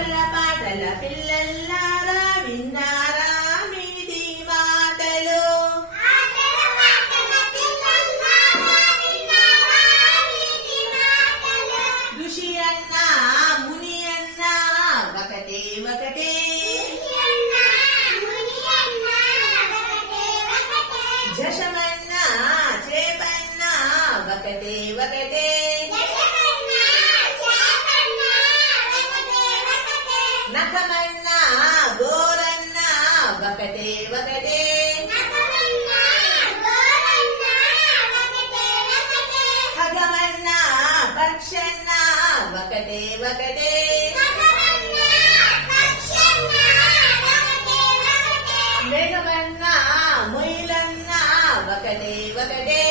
ఆటల పాటల పిల్లల్లారా విన్నారా మీది మాటలు. ఋషి అన్నా ముని అన్నా ఒకటే ఒకటే, జషమన్నా చేపన్నా ఒకటే ఒకటే, నఖమన్నా గోరన్నా ఒకటే ఒకటే, ఖగమన్నా పక్షన్నా ఒకటే ఒకటే, మేఘమన్నా మొయిలన్నా ఒకటే ఒకటే,